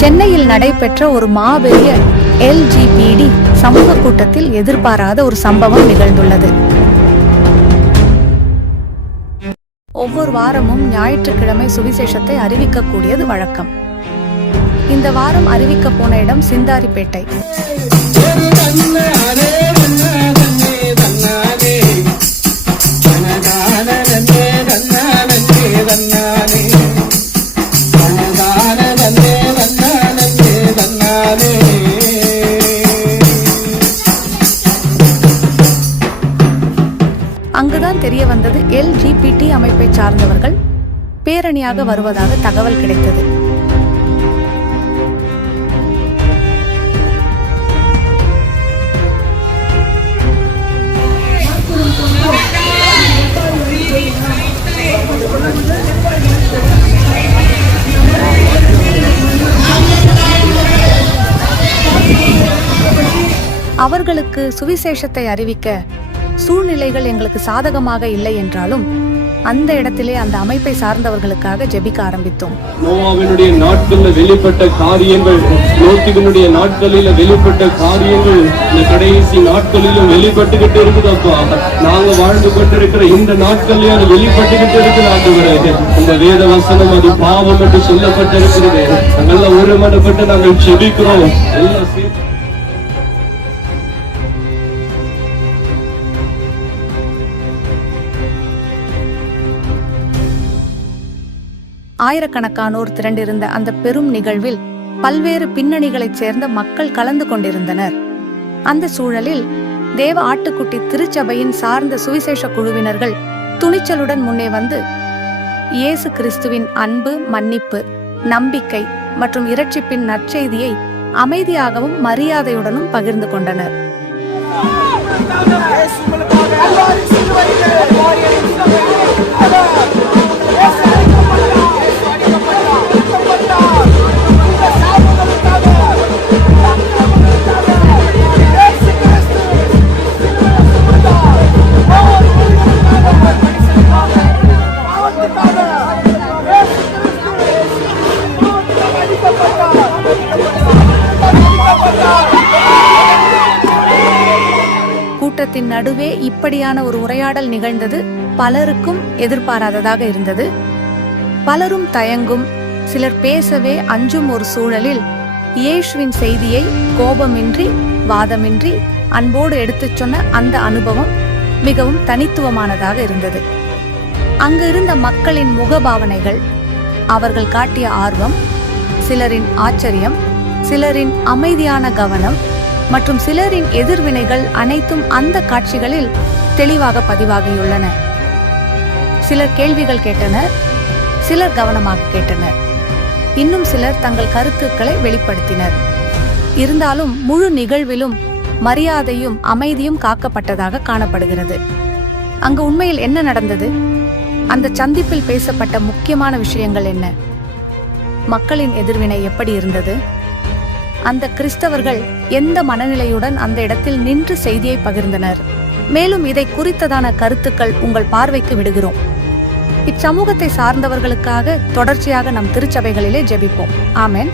சென்னையில் நடைபெற்ற ஒரு மாபெரிய LGBT சமூக கூட்டத்தில் எதிர்பாராத ஒரு சம்பவம் நிகழ்ந்துள்ளது. ஒவ்வொரு வாரமும் ஞாயிற்றுக்கிழமை சுவிசேஷத்தை அறிவிக்கக்கூடியது வழக்கம். இந்த வாரம் அறிவிக்க போன இடம் சிந்தாரிப்பேட்டை. அங்குதான் தெரிய வந்தது LGBT அமைப்பை சார்ந்தவர்கள் பேரணியாக வருவதாக தகவல் கிடைத்தது. அவர்களுக்கு சுவிசேஷத்தை அறிவிக்க சூழ்நிலைகள் எங்களுக்கு சாதகமாக இல்லை என்றாலும் அந்த இடத்திலே அந்த அமைப்பை சார்ந்தவர்களுக்காக ஜெபிக்க ஆரம்பித்தோம். நோவாவினுடைய நாட்களில் வெளிப்பட்ட காரியங்கள், லோத்தினுடைய நாட்களில் வெளிப்பட்ட காரியங்கள் இந்த கடைசி நாட்களிலும் வெளிப்பட்டுக்கிட்டு இருக்குதப்பா. நாங்க வாழ்ந்து கொண்டிருக்கிற இந்த நாட்களிலே அது வெளிப்பட்டுக்கிட்டு இருக்குது. இந்த வேத வசனம் அது பாவம் என்று சொல்லப்பட்டிருக்கிறது. நாங்கெல்லாம் ஒருமனப்பட்டு நாங்கள் ஜெபிக்கிறோம். எல்லாம் சேர்த்து ஆயிரக்கணக்கானோர் திரண்டிருந்த அந்த பெரும் நிகழ்வில் பல்வேறு பின்னணிகளைச் சேர்ந்த மக்கள் கலந்து கொண்டிருந்தனர். அந்த சூழலில் தேவ ஆட்டுக்குட்டி திருச்சபையின் சார்ந்த சுவிசேஷ குழுவினர்கள் துணிச்சலுடன் முன்னே வந்து இயேசு கிறிஸ்துவின் அன்பு, மன்னிப்பு, நம்பிக்கை மற்றும் இரட்சிப்பின் நற்செய்தியை அமைதியாகவும் மரியாதையுடனும் பகிர்ந்து கொண்டனர். கூட்டத்தின் நடுவே இப்படியான ஒரு உரையாடல் நிகழ்ந்தது பலருக்கும் எதிர்பாராததாக இருந்தது. பலரும் தயங்கும், சிலர் பேசவே அஞ்சும் ஒரு சூழலில் இயேசுவின் செய்தியை கோபமின்றி, வாதமின்றி, அன்போடு எடுத்துச் சொன்ன அந்த அனுபவம் மிகவும் தனித்துவமானதாக இருந்தது. அங்கு இருந்த மக்களின் முகபாவனைகள், அவர்கள் காட்டிய ஆர்வம், சிலரின் ஆச்சரியம், சிலரின் அமைதியான கவனம் மற்றும் சிலரின் எதிர்வினைகள் அனைத்தும் அந்த காட்சிகளில் தெளிவாக பதிவாகியுள்ளன. சிலர் கேள்விகள் கேட்டனர், சிலர் கவனமாக கேட்டனர், இன்னும் சிலர் தங்கள் கருத்துக்களை வெளிப்படுத்தினர். இருந்தாலும் முழு நிகழ்விலும் மரியாதையும் அமைதியும் காக்கப்பட்டதாக காணப்படுகிறது. அங்கு உண்மையில் என்ன நடந்தது? அந்த சந்திப்பில் பேசப்பட்ட முக்கியமான விஷயங்கள் என்ன? மக்களின் எதிர்வினை எப்படி இருந்தது? அந்த கிறிஸ்தவர்கள் எந்த மனநிலையுடன் அந்த இடத்தில் நின்று செய்தியை பகிர்ந்தனர்? மேலும் இதை குறித்ததான கருத்துக்கள் உங்கள் பார்வைக்கு விடுகிறோம். இச்சமூகத்தை சார்ந்தவர்களுக்காக தொடர்ச்சியாக நம் திருச்சபைகளிலே ஜெபிப்போம். ஆமென்.